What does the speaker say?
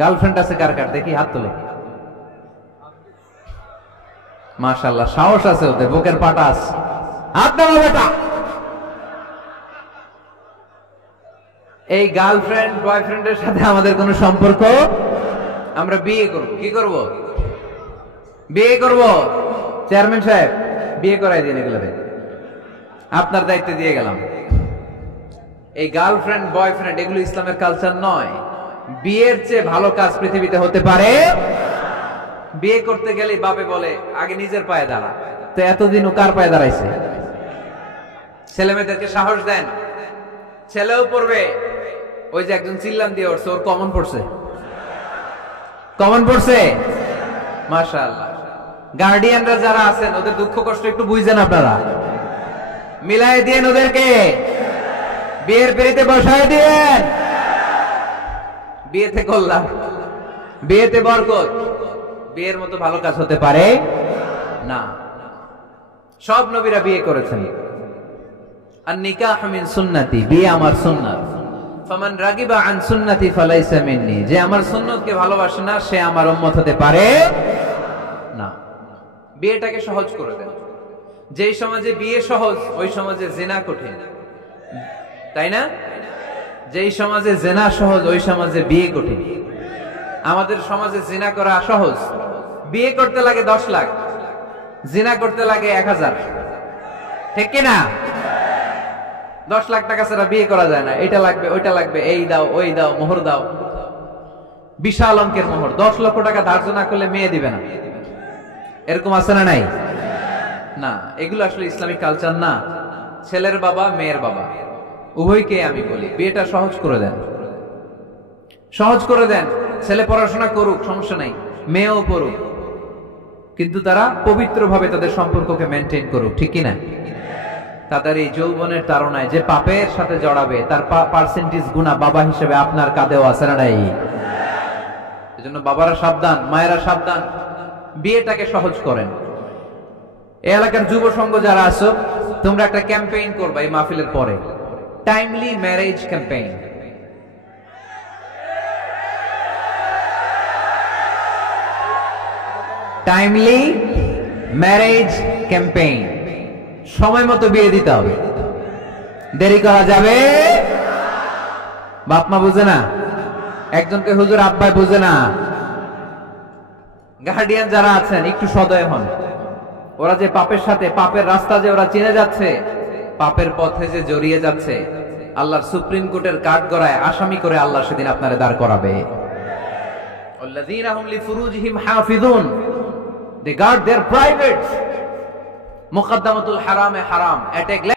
Girlfriend আছে কার কার দেখি হাত তোলে। মাশাআল্লাহ, সাহস আছে ওদের, বুকের পাটা আছে। হাত নামা বেটা। এই গার্লফ্রেন্ড বয়ফ্রেন্ডের সাথে আমাদের কোনো সম্পর্ক? আমরা বিয়ে করব। কি করব? বিয়ে করব। চেয়ারম্যান সাহেব বিয়ে করাই দিন, এগুলো আপনার দায়িত্ব দিয়ে গেলাম। এই গার্লফ্রেন্ড বয়ফ্রেন্ড এগুলো ইসলামের কালচার নয়। বিয়ের চেয়ে ভালো কাজ পৃথিবীতে হতে পারে? বিয়ে করতে গেলে বাপে বলে আগে নিজের পায়ে দাঁড়া। তো এতদিন ও কার পায়ে দাঁড়াইছে? ছেলে মেয়েদেরকে সাহস দেন, ছেলেও পড়বে। ওই যে একজন চিল্লান দিয়ে উঠছে, ওর কমন পড়ছে। কমন পড়ছে, মাশাআল্লাহ। গার্ডিয়ানরা যারা আছেন ওদের দুঃখ কষ্ট একটু বুঝছেন আপনারা, মিলাই দিয়েন ওদেরকে, বিয়ের পিড়িতে বসায় দিয়েন। বিয়েতে কল্যাণ, বিয়েতে বরকত। বিয়ের মতো ভালো কাজ হতে পারে না। সব নবীরা বিয়ে করেছেন। আর নিকাহ মিন সুন্নতি, বিয়ে আমার সুন্নাত। ফামান রাগিবা আন সুন্নতি ফালাইসা মিন্নি, যে আমার সুন্নতকে ভালোবাসে না সে আমার উম্মত হতে পারে না। বিয়েটাকে সহজ করে দেন। যেই সমাজে বিয়ে সহজ ওই সমাজে জিনা কঠিন, তাই না? যেই সমাজে জিনা সহজ ওই সমাজে বিয়ে কঠিন। আমাদের সমাজে জিনা করা সহজ, বিয়ে করতে লাগে 10 লাখ, জিনা করতে লাগে 1000। ঠিক কিনা? 10 লাখ টাকা ছাড়া বিয়ে করা যায় না। এটা লাগবে, ওইটা লাগবে, এই দাও, ওই দাও, মোহর দাও, বিশাল অঙ্কের মোহর। 10 লক্ষ টাকা ধার্য না করলে মেয়ে দিবে না। এরকম আছে না নাই? না, এগুলো আসলে ইসলামিক কালচার না। ছেলের বাবা মেয়ের বাবা উভয়কে আমি বলি বিয়েটা সহজ করে দেন, সহজ করে দেন। ছেলে পড়াশোনা করুক, সমস্যা নাই, মেয়েও পড়ুক, কিন্তু তারা পবিত্রভাবে তাদের সম্পর্ককে মেনটেন করুক। ঠিক কিনা? তাদের এই যৌবনের তাড়নায় যে পাপের সাথে জড়াবে তার পার্সেন্টেজ গুণা বাবা হিসেবে আপনার কাঁধেও আছে না নাই? এজন্য বাবারা সাবধান, মায়েরা সাবধান, বিয়েটাকে সহজ করেন। এই এলাকার যুব সংঘ যারা আছো, তোমরা একটা ক্যাম্পেইন করবা এই মাহফিলের পরে, timely marriage campaign. Timely marriage campaign. সময় মতো বিয়ে দিতে হবে, দেরি করা যাবে। বাপ মা বুঝে না, একজনকে হুজুর আব্বাই বুঝে না। গার্ডিয়ান যারা আছেন একটু সদয় হন। ওরা যে পাপের সাথে, পাপের রাস্তা যে ওরা চিনে যাচ্ছে, পাপের পথে যে জড়িয়ে যাচ্ছে, আল্লাহর সুপ্রিম কোর্টের কাঠগড়ায় আসামি করে আল্লাহ সেদিন আপনারে দাঁড় করাবে। আল্লাযীনা হুম লিফুরুজিহিম হাফিজুন, they guard their privates. মুকদ্দামাতুল হারামে হারাম, at a glance